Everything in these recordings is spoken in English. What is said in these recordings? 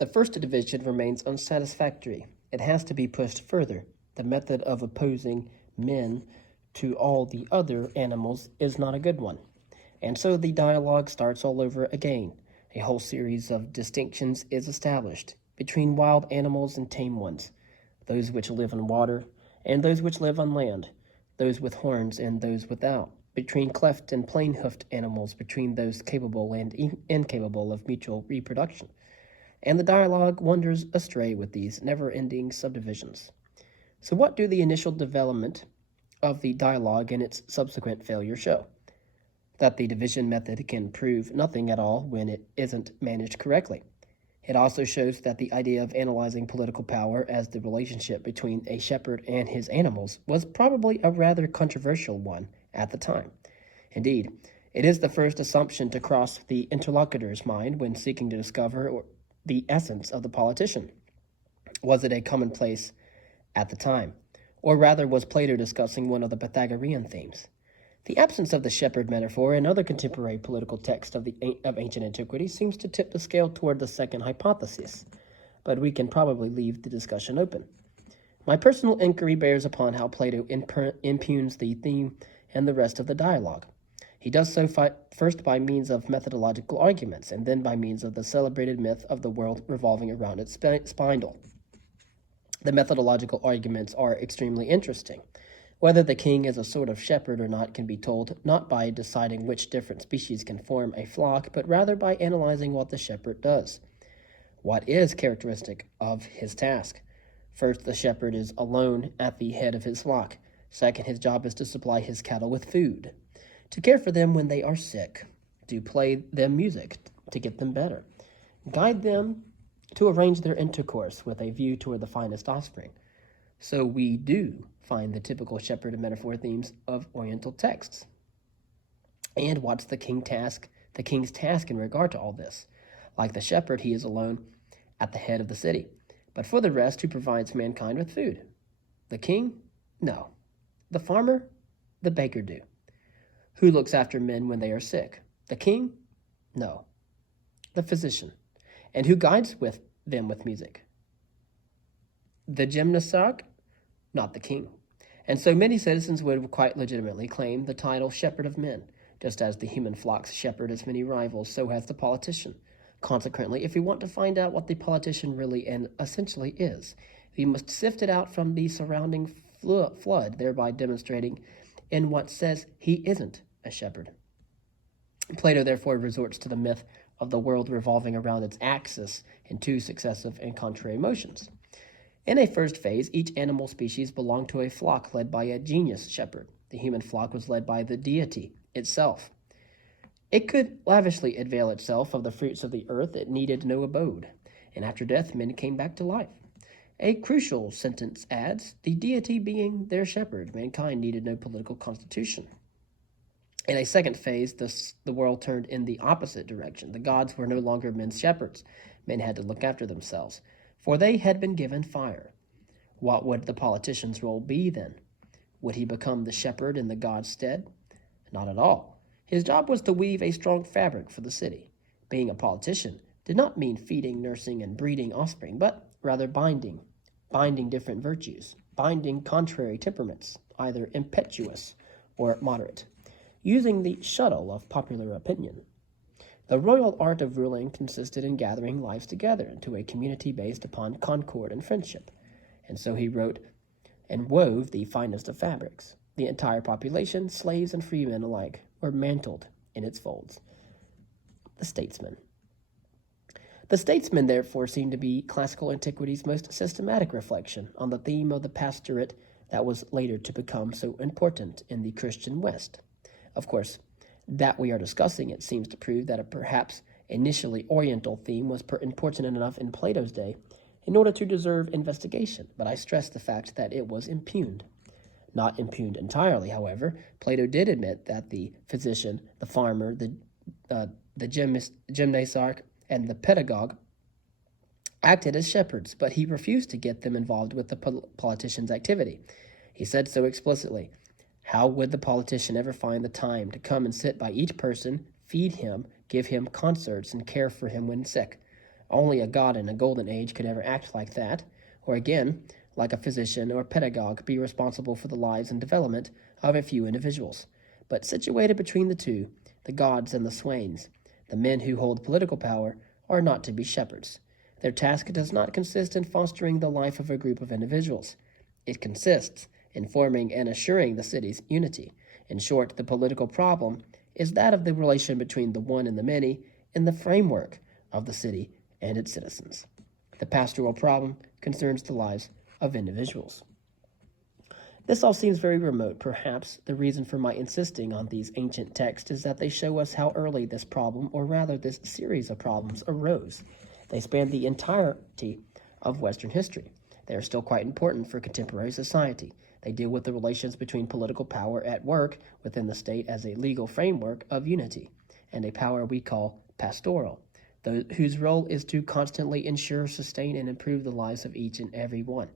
The first division remains unsatisfactory. It has to be pushed further. The method of opposing men to all the other animals is not a good one. And so the dialogue starts all over again. A whole series of distinctions is established between wild animals and tame ones, those which live in water and those which live on land, those with horns and those without, between cleft and plain-hoofed animals, between those capable and incapable of mutual reproduction. And the dialogue wanders astray with these never-ending subdivisions. So what do the initial development of the dialogue and its subsequent failure show? That the division method can prove nothing at all when it isn't managed correctly. It also shows that the idea of analyzing political power as the relationship between a shepherd and his animals was probably a rather controversial one at the time. Indeed, it is the first assumption to cross the interlocutor's mind when seeking to discover the essence of the politician. Was it a commonplace at the time? Or rather, was Plato discussing one of the Pythagorean themes? The absence of the shepherd metaphor in other contemporary political texts of ancient antiquity seems to tip the scale toward the second hypothesis, but we can probably leave the discussion open. My personal inquiry bears upon how Plato impugns the theme and the rest of the dialogue. He does so first by means of methodological arguments, and then by means of the celebrated myth of the world revolving around its spindle. The methodological arguments are extremely interesting. Whether the king is a sort of shepherd or not can be told not by deciding which different species can form a flock, but rather by analyzing what the shepherd does. What is characteristic of his task? First, the shepherd is alone at the head of his flock. Second, his job is to supply his cattle with food, to care for them when they are sick, to play them music to get them better, guide them to arrange their intercourse with a view toward the finest offspring. So we do find the typical shepherd and metaphor themes of Oriental texts. And what's the king's task in regard to all this? Like the shepherd, he is alone at the head of the city. But for the rest, who provides mankind with food? The king? No. The farmer? The baker do. Who looks after men when they are sick? The king? No. The physician. And who guides them with music? The gymnasiarch? Not the king. And so many citizens would quite legitimately claim the title shepherd of men. Just as the human flocks shepherd as many rivals, so has the politician. Consequently, if we want to find out what the politician really and essentially is, we must sift it out from the surrounding flood, thereby demonstrating in what says he isn't a shepherd. Plato therefore resorts to the myth of the world revolving around its axis in two successive and contrary motions. In a first phase, each animal species belonged to a flock led by a genius shepherd. The human flock was led by the deity itself. It could lavishly avail itself of the fruits of the earth. It needed no abode. And after death, men came back to life. A crucial sentence adds, the deity being their shepherd, mankind needed no political constitution. In a second phase, the world turned in the opposite direction. The gods were no longer men's shepherds. Men had to look after themselves, for they had been given fire. What would the politician's role be then? Would he become the shepherd in the god's stead? Not at all. His job was to weave a strong fabric for the city. Being a politician did not mean feeding, nursing, and breeding offspring, but rather binding different virtues, binding contrary temperaments, either impetuous or moderate, using the shuttle of popular opinion. The royal art of ruling consisted in gathering lives together into a community based upon concord and friendship. And so he wrote and wove the finest of fabrics. The entire population, slaves and freemen alike, were mantled in its folds. The statesman. The statesman, therefore, seemed to be classical antiquity's most systematic reflection on the theme of the pastorate that was later to become so important in the Christian West. Of course, that we are discussing, it seems to prove that a perhaps initially Oriental theme was important enough in Plato's day in order to deserve investigation, but I stress the fact that it was impugned. Not impugned entirely, however. Plato did admit that the physician, the farmer, the gymnasiarch, and the pedagogue acted as shepherds, but he refused to get them involved with the politician's activity. He said so explicitly. How would the politician ever find the time to come and sit by each person, feed him, give him concerts, and care for him when sick? Only a god in a golden age could ever act like that, or again, like a physician or pedagogue, be responsible for the lives and development of a few individuals. But situated between the two, the gods and the swains, the men who hold political power are not to be shepherds. Their task does not consist in fostering the life of a group of individuals. It consists in forming and assuring the city's unity. In short, the political problem is that of the relation between the one and the many in the framework of the city and its citizens. The pastoral problem concerns the lives of individuals. This all seems very remote. Perhaps the reason for my insisting on these ancient texts is that they show us how early this problem, or rather this series of problems, arose. They span the entirety of Western history. They are still quite important for contemporary society. They deal with the relations between political power at work within the state as a legal framework of unity, and a power we call pastoral, whose role is to constantly ensure, sustain, and improve the lives of each and every one.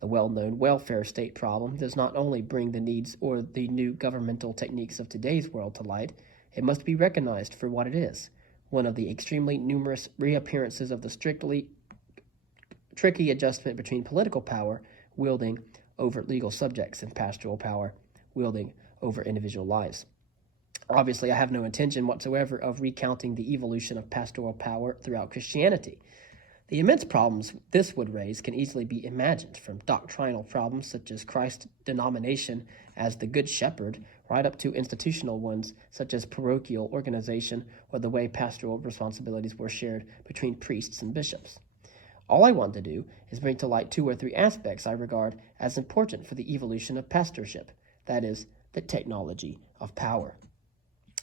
The well-known welfare state problem does not only bring the needs or the new governmental techniques of today's world to light, it must be recognized for what it is, one of the extremely numerous reappearances of the strictly tricky adjustment between political power wielding over legal subjects and pastoral power wielding over individual lives. Obviously, I have no intention whatsoever of recounting the evolution of pastoral power throughout Christianity. The immense problems this would raise can easily be imagined, from doctrinal problems such as Christ's denomination as the Good Shepherd, right up to institutional ones such as parochial organization or the way pastoral responsibilities were shared between priests and bishops. All I want to do is bring to light 2 or 3 aspects I regard as important for the evolution of pastorship, that is, the technology of power.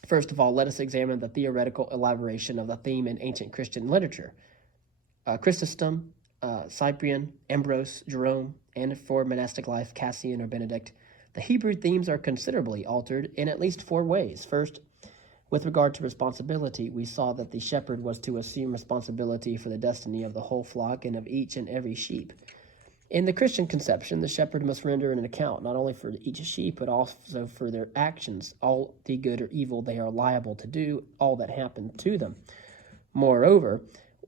First of all, let us examine the theoretical elaboration of the theme in ancient Christian literature. Chrysostom, Cyprian, Ambrose, Jerome, and for monastic life, Cassian or Benedict, the Hebrew themes are considerably altered in at least 4 ways. First, with regard to responsibility, we saw that the shepherd was to assume responsibility for the destiny of the whole flock and of each and every sheep. In the Christian conception, the shepherd must render an account not only for each sheep, but also for their actions, all the good or evil they are liable to do, all that happened to them. Moreover,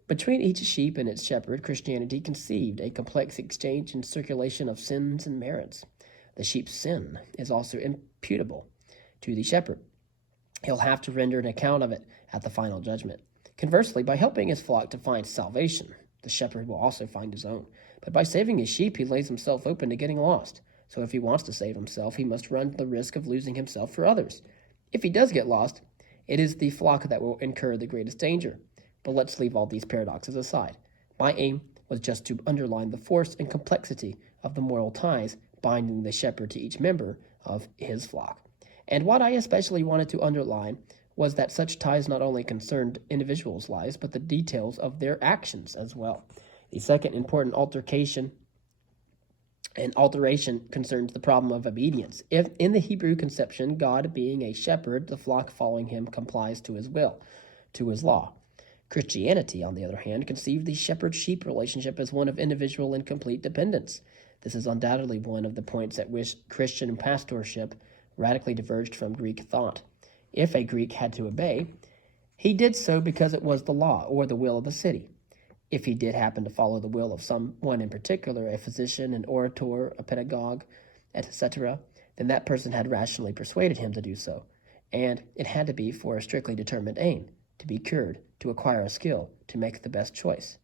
between each sheep and its shepherd, Christianity conceived a complex exchange and circulation of sins and merits. The sheep's sin is also imputable to the shepherd. He'll have to render an account of it at the final judgment. Conversely, by helping his flock to find salvation, the shepherd will also find his own. But by saving his sheep, he lays himself open to getting lost. So if he wants to save himself, he must run the risk of losing himself for others. If he does get lost, it is the flock that will incur the greatest danger. But let's leave all these paradoxes aside. My aim was just to underline the force and complexity of the moral ties binding the shepherd to each member of his flock. And what I especially wanted to underline was that such ties not only concerned individuals' lives, but the details of their actions as well. The second important alteration concerns the problem of obedience. If in the Hebrew conception, God being a shepherd, the flock following him complies to his will, to his law. Christianity, on the other hand, conceived the shepherd-sheep relationship as one of individual and complete dependence. This is undoubtedly one of the points at which Christian pastorship radically diverged from Greek thought. If a Greek had to obey, he did so because it was the law or the will of the city. If he did happen to follow the will of someone in particular, a physician, an orator, a pedagogue, etc., then that person had rationally persuaded him to do so, and it had to be for a strictly determined aim, to be cured, to acquire a skill, to make the best choice.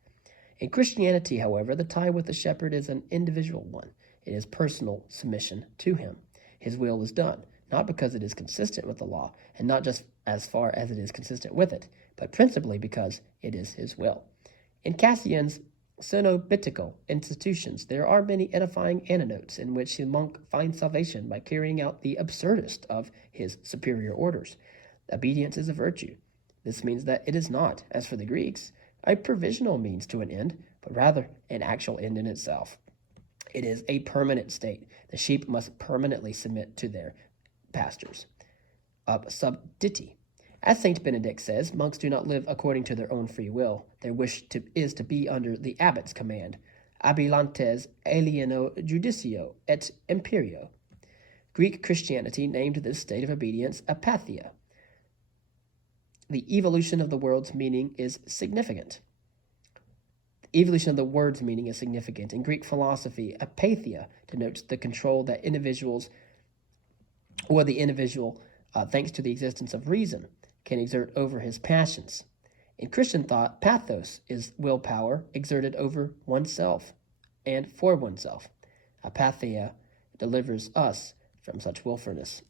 In Christianity, however, the tie with the shepherd is an individual one. It is personal submission to him. His will is done, not because it is consistent with the law, and not just as far as it is consistent with it, but principally because it is his will. In Cassian's cenobitical institutions, there are many edifying anecdotes in which the monk finds salvation by carrying out the absurdest of his superior orders. Obedience is a virtue. This means that it is not, as for the Greeks, a provisional means to an end, but rather an actual end in itself. It is a permanent state. The sheep must permanently submit to their pastors. Ab subditi. As St. Benedict says, monks do not live according to their own free will. Their wish is to be under the abbot's command. Habilantes alieno judicio et imperio. Greek Christianity named this state of obedience apatheia. The evolution of the word's meaning is significant. Evolution of the word's meaning is significant. In Greek philosophy, apatheia denotes the control that individuals or the individual, thanks to the existence of reason, can exert over his passions. In Christian thought, pathos is willpower exerted over oneself and for oneself. Apatheia delivers us from such willfulness.